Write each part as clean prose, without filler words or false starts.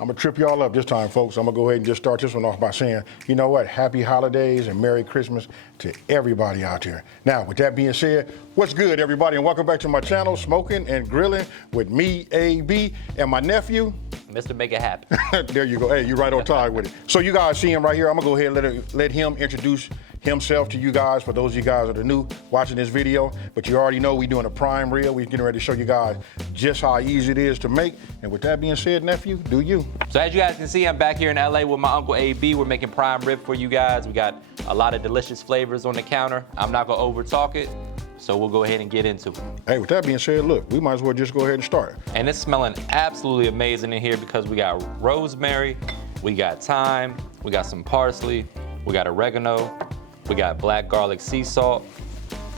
I'm gonna trip y'all up this time, folks. I'm gonna go ahead and just start this one off by saying, you know what? Happy holidays and Merry Christmas to everybody out there. Now, with that being said, what's good, everybody? And welcome back to my channel, Smoking and Grilling with me, AB, and my nephew, Mr. Make It Happen. There you go. Hey, you're right on time with it. So you guys see him right here. I'm gonna go ahead and let him introduce himself to you guys, for those of you guys that are new watching this video. But you already know we're doing a prime rib. We're getting ready to show you guys just how easy it is to make. And with that being said, nephew, do you. So as you guys can see, I'm back here in LA with my Uncle AB. We're making prime rib for you guys. We got a lot of delicious flavors on the counter. I'm not gonna over talk it, so we'll go ahead and get into it. Hey, with that being said, look, we might as well just go ahead and start. And it's smelling absolutely amazing in here because we got rosemary, we got thyme, we got some parsley, we got oregano, we got black garlic sea salt,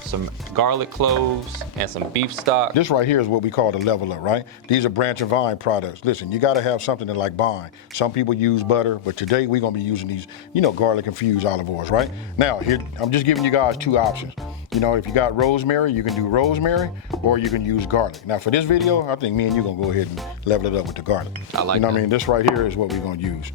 some garlic cloves, and some beef stock. This right here is what we call the level up, right? These are Branch and Vine products. Listen, you gotta have something that like vine. Some people use butter, but today we're gonna be using these, you know, garlic infused olive oils, right? Now, here, I'm just giving you guys two options. You know, if you got rosemary, you can do rosemary, or you can use garlic. Now, for this video, I think me and you gonna go ahead and level it up with the garlic. I like You know that. what I mean? This right here is what we're gonna use.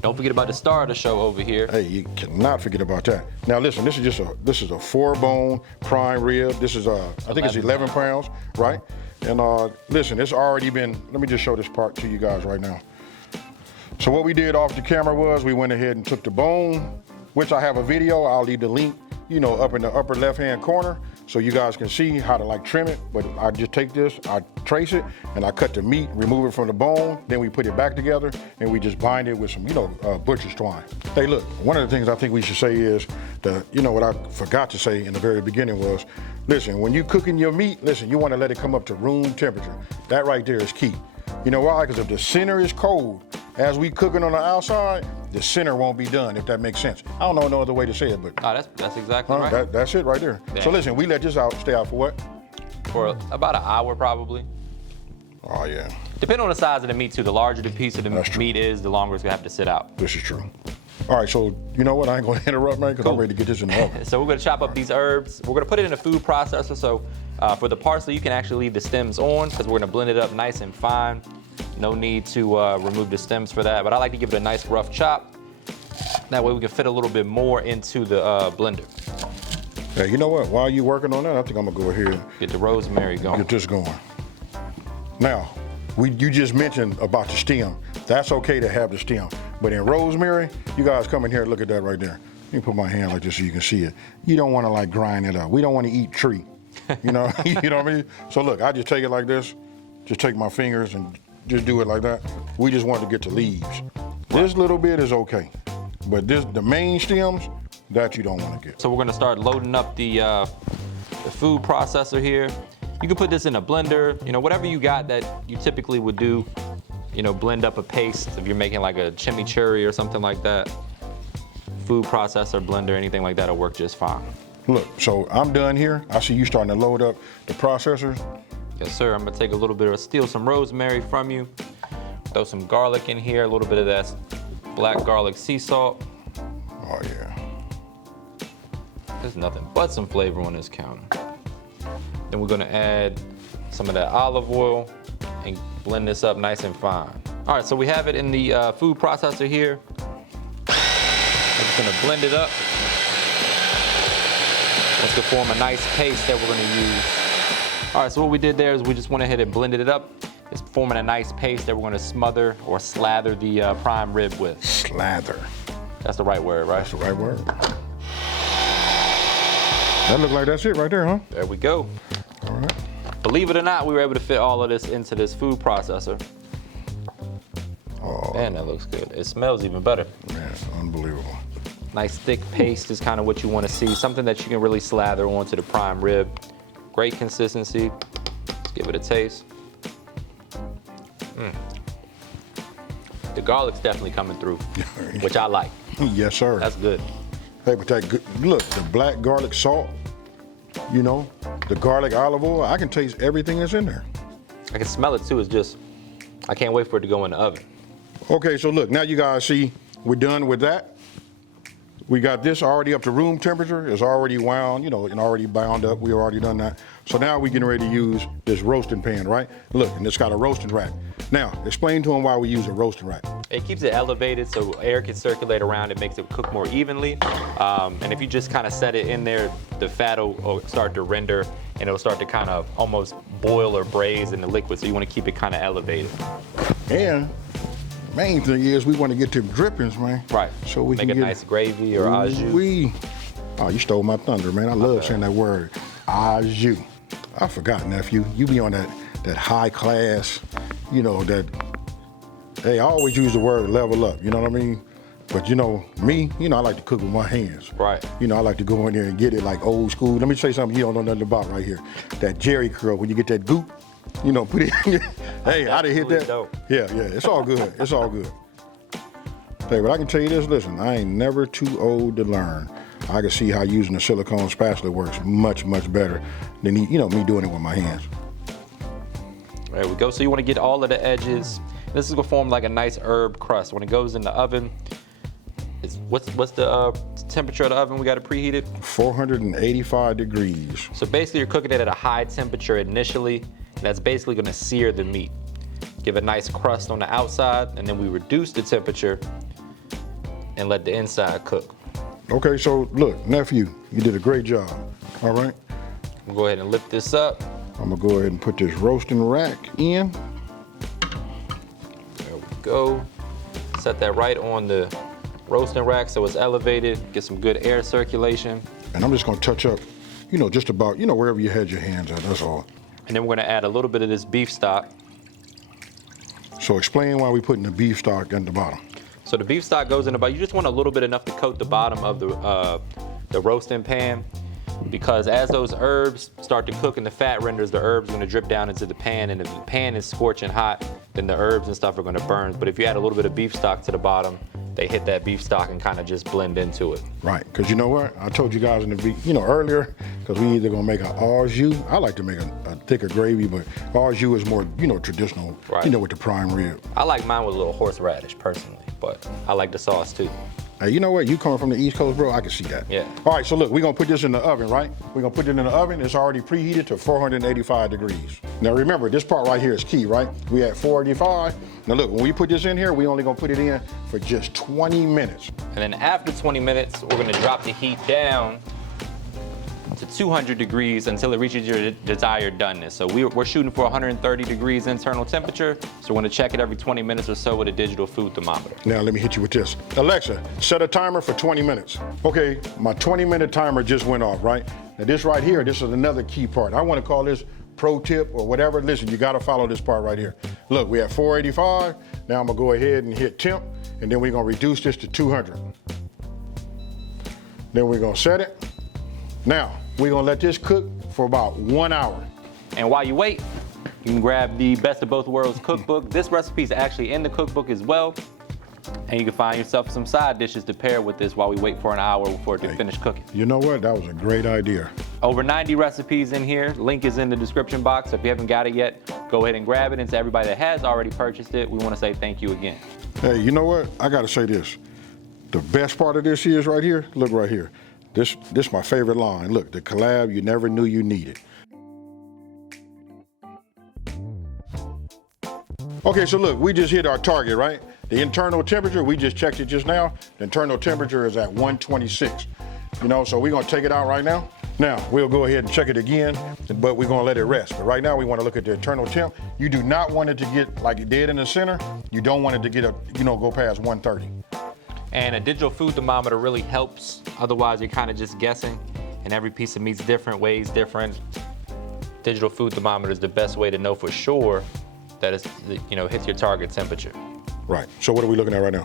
Don't forget about the star of the show over here. Hey, you cannot forget about that. Now listen, this is a 4-bone prime rib. This is I think it's 11 pounds, right? And listen, it's already been, let me just show this part to you guys right now. So what we did off the camera was we went ahead and took the bone, which I have a video. I'll leave the link, you know, up in the upper left-hand corner so you guys can see how to like trim it. But I just take this, I trace it, and I cut the meat, remove it from the bone, then we put it back together, and we just bind it with some, you know, butcher's twine. Hey, look, one of the things I think we should say is, you know, what I forgot to say in the very beginning was, listen, when you cooking your meat, listen, you want to let it come up to room temperature. That right there is key. You know why? Because if the center is cold, as we cooking on the outside, the center won't be done, if that makes sense. I don't know no other way to say it, but Oh, that's exactly right. that's it right there. Yeah. So listen, we let this stay out for what? For about an hour probably. Oh yeah, Depending on the size of the meat too, the larger the piece of the That's true. meat is, the longer it's gonna have to sit out. this is true. All right, so you know what? I ain't gonna interrupt, man, because I'm Cool. ready to get this in the oven. So we're gonna chop up these herbs. We're gonna put it in a food processor. So for the parsley, you can actually leave the stems on because we're gonna blend it up nice and fine. No need to remove the stems for that, but I like to give it a nice rough chop. That way we can fit a little bit more into the blender. Hey, you know what? While you working on that, I think I'm gonna go ahead and Get the rosemary going. get this going. Now, you just mentioned about the stem. That's okay to have the stem, but in rosemary, you guys come in here and look at that right there. Let me put my hand like this so you can see it. You don't want to like grind it up. We don't want to eat tree. You know, you know what I mean? So look, I just take it like this. Just take my fingers and just do it like that. We just want to get the leaves. This little bit is okay, but the main stems, that you don't want to get. So we're gonna start loading up the food processor here. You can put this in a blender, you know, whatever you got that you typically would do, you know, blend up a paste if you're making like a chimichurri or something like that. Food processor, blender, anything like that will work just fine. Look, so I'm done here. I see you starting to load up the processors. Yes, sir. I'm gonna take a little bit of, steal some rosemary from you. Throw some garlic in here, a little bit of that black garlic sea salt. Oh yeah. There's nothing but some flavor on this counter. Then we're gonna add some of that olive oil and blend this up nice and fine. All right, so we have it in the food processor here. I'm just gonna blend it up. It's gonna form a nice paste that we're gonna use. All right, so what we did there is we just went ahead and blended it up. It's forming a nice paste that we're gonna smother or slather the prime rib with. Slather. That's the right word, right? That's the right word. That look like that's it right there, huh? There we go. All right. Believe it or not, we were able to fit all of this into this food processor. Oh, Man, that looks good. It smells even better. man, unbelievable. Nice thick paste is kind of what you want to see. Something that you can really slather onto the prime rib. Great consistency. Let's give it a taste. The garlic's definitely coming through, which I like. Yes, sir. That's good. Hey, but that good, look, the black garlic salt, you know, the garlic olive oil, I can taste everything that's in there. I can smell it too. It's just, I can't wait for it to go in the oven. Okay, so look, now you guys see we're done with that. We got this already up to room temperature. It's already wound, you know, and already bound up. We already done that. So now we're getting ready to use this roasting pan, right? Look, and it's got a roasting rack. Now, explain to them why we use a roasting rack. It keeps it elevated so air can circulate around. It makes it cook more evenly. And if you just kind of set it in there, the fat will start to render and it'll start to kind of almost boil or braise in the liquid. So you want to keep it kind of elevated. And main thing is we want to get them drippings, man. Right. So we make can a get nice gravy or au jus. Oh, you stole my thunder, man. I love saying that word, au jus. I forgot, nephew. You be on that high class, you know, that, hey, I always use the word level up, you know what I mean? But you know, me, you know, I like to cook with my hands. Right. You know, I like to go in there and get it like old school. Let me tell you something you don't know nothing about right here. That Jerry curl, when you get that goop, you know, put it in. Hey, I done hit that. Dope. Yeah, it's all good. It's all good. Hey, but I can tell you this, listen, I ain't never too old to learn. I can see how using a silicone spatula works much, much better than, you know, me doing it with my hands. There we go. So you want to get all of the edges. This is gonna form like a nice herb crust. When it goes in the oven, what's the temperature of the oven? We got it preheated? 485 degrees. So basically you're cooking it at a high temperature initially, and that's basically gonna sear the meat. Give a nice crust on the outside, and then we reduce the temperature and let the inside cook. Okay, so look, nephew, you did a great job, all right? We'll go ahead and lift this up. I'm gonna go ahead and put this roasting rack in. There we go. Set that right on the roasting rack so it's elevated, get some good air circulation. And I'm just gonna touch up, you know, just about, you know, wherever you had your hands at, that's all. And then we're gonna add a little bit of this beef stock. So explain why we putting the beef stock at the bottom. So the beef stock goes in about, you just want a little bit enough to coat the bottom of the roasting pan, because as those herbs start to cook and the fat renders, the herbs are gonna drip down into the pan, and if the pan is scorching hot, then the herbs and stuff are gonna burn. But if you add a little bit of beef stock to the bottom, they hit that beef stock and kind of just blend into it. Right, because you know what? I told you guys in the, you know, earlier, because we either gonna make an au jus. I like to make a thicker gravy, but au jus is more, you know, traditional, right, you know, with the prime rib. I like mine with a little horseradish personally, but I like the sauce too. Hey, you know what? You coming from the East Coast, bro, I can see that. Yeah. All right, so look, we're gonna put this in the oven, right? We're gonna put it in the oven. It's already preheated to 485 degrees. Now remember, this part right here is key, right? We at 485. Now look, when we put this in here, we only gonna put it in for just 20 minutes. And then after 20 minutes, we're gonna drop the heat down to 200 degrees until it reaches your desired doneness. So we're shooting for 130 degrees internal temperature. So we're gonna check it every 20 minutes or so with a digital food thermometer. Now let me hit you with this. Alexa, set a timer for 20 minutes. Okay, my 20-minute timer just went off, right? Now this right here, this is another key part. I wanna call this pro tip or whatever. Listen, you gotta follow this part right here. Look, we at 485. Now I'm gonna go ahead and hit temp, and then we're gonna reduce this to 200. Then we're gonna set it. Now, we're gonna let this cook for about 1 hour. And while you wait, you can grab the Best of Both Worlds cookbook. This recipe is actually in the cookbook as well. And you can find yourself some side dishes to pair with this while we wait for an hour for it to finish cooking. You know what? That was a great idea. Over 90 recipes in here. Link is in the description box. So if you haven't got it yet, go ahead and grab it. And to everybody that has already purchased it, we want to say thank you again. Hey, you know what? I gotta say this. The best part of this is right here. Look right here. This is my favorite line. Look, the collab you never knew you needed. Okay, so look, we just hit our target, right? The internal temperature, we just checked it just now. The internal temperature is at 126. You know, so we're gonna take it out right now. Now, we'll go ahead and check it again, but we're gonna let it rest. But right now, we wanna look at the internal temp. You do not want it to get like it did in the center. You don't want it to get go past 130. And a digital food thermometer really helps. Otherwise, you're kind of just guessing, and every piece of meat's different, weighs different. Digital food thermometer is the best way to know for sure that it's, hits your target temperature. Right, so what are we looking at right now?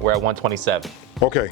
We're at 127. Okay,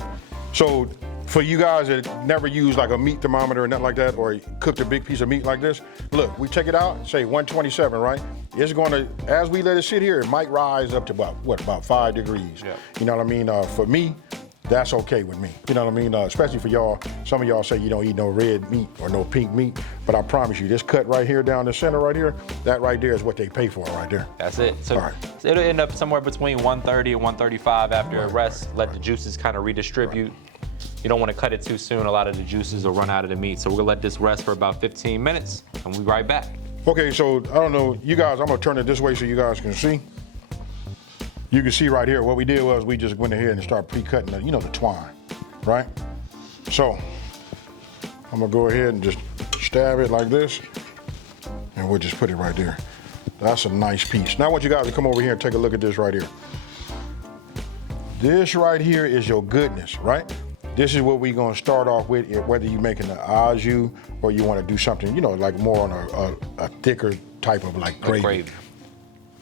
so for you guys that never use like a meat thermometer or nothing like that, or cooked a big piece of meat like this, look, we take it out, say 127, right? It's gonna, as we let it sit here, it might rise up to about 5 degrees. Yeah. You know what I mean? For me, that's okay with me. You know what I mean? Especially for y'all, some of y'all say you don't eat no red meat or no pink meat, but I promise you, this cut right here down the center right here, that right there is what they pay for right there. That's it. So, all right. So it'll end up somewhere between 130 and 135 after it rests, let the juices kind of redistribute. Right. You don't want to cut it too soon. A lot of the juices will run out of the meat. So we're gonna let this rest for about 15 minutes and we'll be right back. Okay, so I don't know, you guys, I'm gonna turn it this way so you guys can see. You can see right here, what we did was we just went ahead and started pre-cutting the, the twine, right? So, I'm gonna go ahead and just stab it like this, and we'll just put it right there. That's a nice piece. Now I want you guys to come over here and take a look at this right here. This right here is your goodness, right? This is what we're gonna start off with, whether you're making the au jus or you wanna do something, like more on a thicker type of like gravy.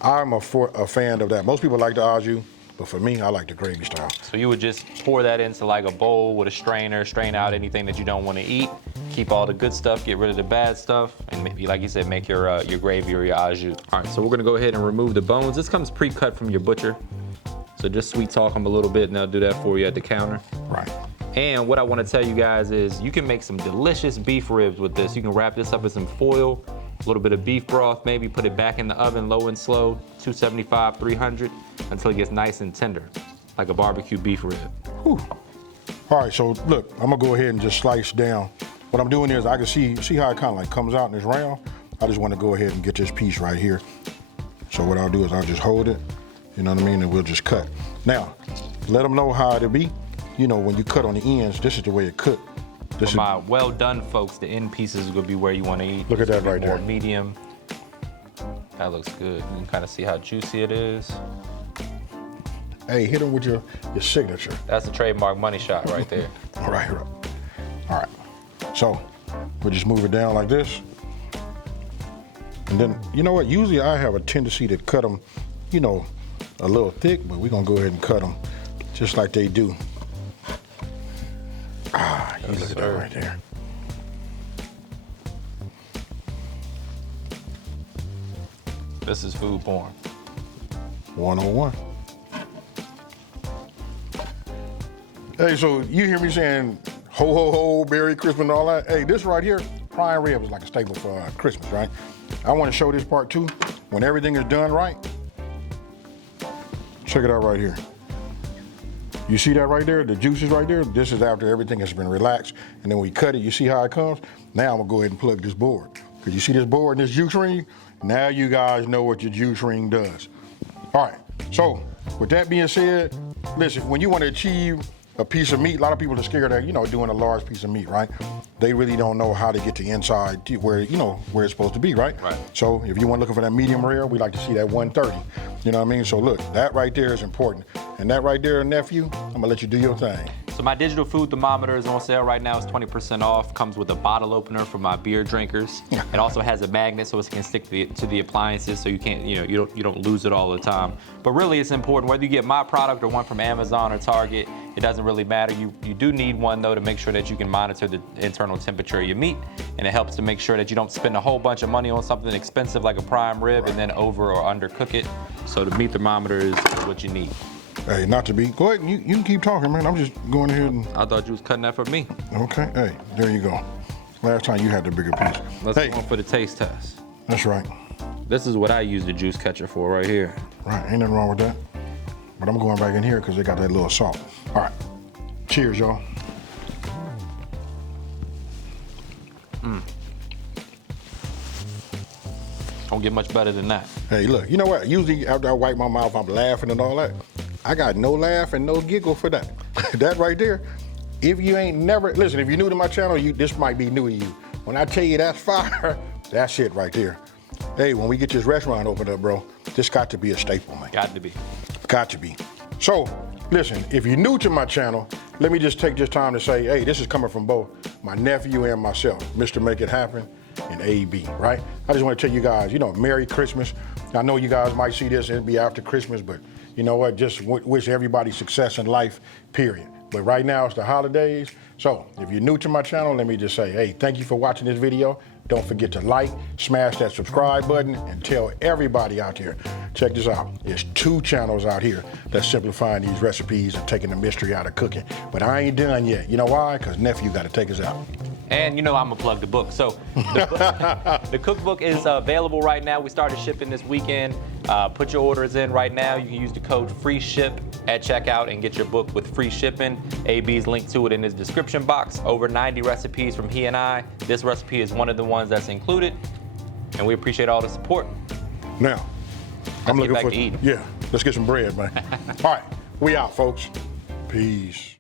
I'm a fan of that. Most people like the au jus, but for me, I like the gravy style. So you would just pour that into like a bowl with a strainer, strain out anything that you don't want to eat, keep all the good stuff, get rid of the bad stuff, and maybe, like you said, make your gravy or your au jus. All right, so we're gonna go ahead and remove the bones. This comes pre-cut from your butcher. So just sweet talk them a little bit and they'll do that for you at the counter. Right. And what I want to tell you guys is you can make some delicious beef ribs with this. You can wrap this up in some foil, a little bit of beef broth, maybe put it back in the oven low and slow, 275, 300, until it gets nice and tender, like a barbecue beef rib. Whew. All right, so look, I'm gonna go ahead and just slice down. What I'm doing is I can see how it kind of like comes out in this round. I just want to go ahead and get this piece right here. So what I'll do is I'll just hold it, you know what I mean, and we'll just cut. Now, let them know how it'll be. When you cut on the ends, this is the way it cooked. For my well done folks, the end pieces is gonna be where you want to eat. Look at that right there. Medium. That looks good. You can kind of see how juicy it is. Hey, hit them with your signature. That's a trademark money shot right there. All right. All right. So we'll just move it down like this. And then, you know what? Usually I have a tendency to cut them, a little thick, but we're gonna go ahead and cut them just like they do. You look at that right there. This is food porn. 101. Hey, so you hear me saying ho, ho, ho, Merry Christmas and all that? Hey, this right here, prime rib is like a staple for Christmas, right? I want to show this part too. When everything is done right, check it out right here. You see that right there? The juices right there? This is after everything has been relaxed. And then when we cut it, you see how it comes? Now I'm gonna go ahead and plug this board. Because you see this board and this juice ring? Now you guys know what your juice ring does. All right, so with that being said, listen, when you want to achieve a piece of meat, a lot of people are scared of, doing a large piece of meat, right? They really don't know how to get the inside to where, where it's supposed to be, right? Right. So if you want looking for that medium rare, we like to see that 130. You know what I mean? So look, that right there is important. And that right there, nephew, I'm gonna let you do your thing. So my digital food thermometer is on sale right now. It's 20% off. Comes with a bottle opener for my beer drinkers. It also has a magnet so it can stick to the appliances, so you can't, you don't lose it all the time. But really, it's important whether you get my product or one from Amazon or Target. It doesn't really matter. You do need one though to make sure that you can monitor the internal temperature of your meat, and it helps to make sure that you don't spend a whole bunch of money on something expensive like a prime rib and then over or undercook it. So the meat thermometer is what you need. Hey, not to be. Go ahead, you can keep talking, man. I'm just going ahead and. I thought you was cutting that for me. Okay, hey, there you go. Last time you had the bigger piece. Let's go on for the taste test. That's right. This is what I use the juice catcher for right here. Right, ain't nothing wrong with that. But I'm going back in here because they got that little salt. All right, cheers, y'all. Don't get much better than that. Hey, look, you know what? Usually after I wipe my mouth, I'm laughing and all that. I got no laugh and no giggle for that. That right there, if you ain't never, listen, if you're new to my channel, this might be new to you. When I tell you that's fire, that's it right there. Hey, when we get this restaurant opened up, bro, this got to be a staple, man. Got to be. Got to be. So, listen, if you're new to my channel, let me just take this time to say, hey, this is coming from both my nephew and myself, Mr. Make It Happen and AB, right? I just want to tell you guys, Merry Christmas. I know you guys might see this and it'll be after Christmas, but you know what? Just wish everybody success in life, period. But right now it's the holidays. So if you're new to my channel, let me just say, hey, thank you for watching this video. Don't forget to like, smash that subscribe button, and tell everybody out here, check this out. There's 2 channels out here that's simplifying these recipes and taking the mystery out of cooking. But I ain't done yet. You know why? Because nephew got to take us out. And I'm gonna plug the book. So the cookbook is available right now. We started shipping this weekend. Put your orders in right now. You can use the code FREESHIP at checkout and get your book with free shipping. AB's linked to it in his description box. Over 90 recipes from he and I. This recipe is one of the ones that's included. and we appreciate all the support. Now, I'm get looking back for to eating. Yeah, let's get some bread, man. All right, we out, folks. Peace.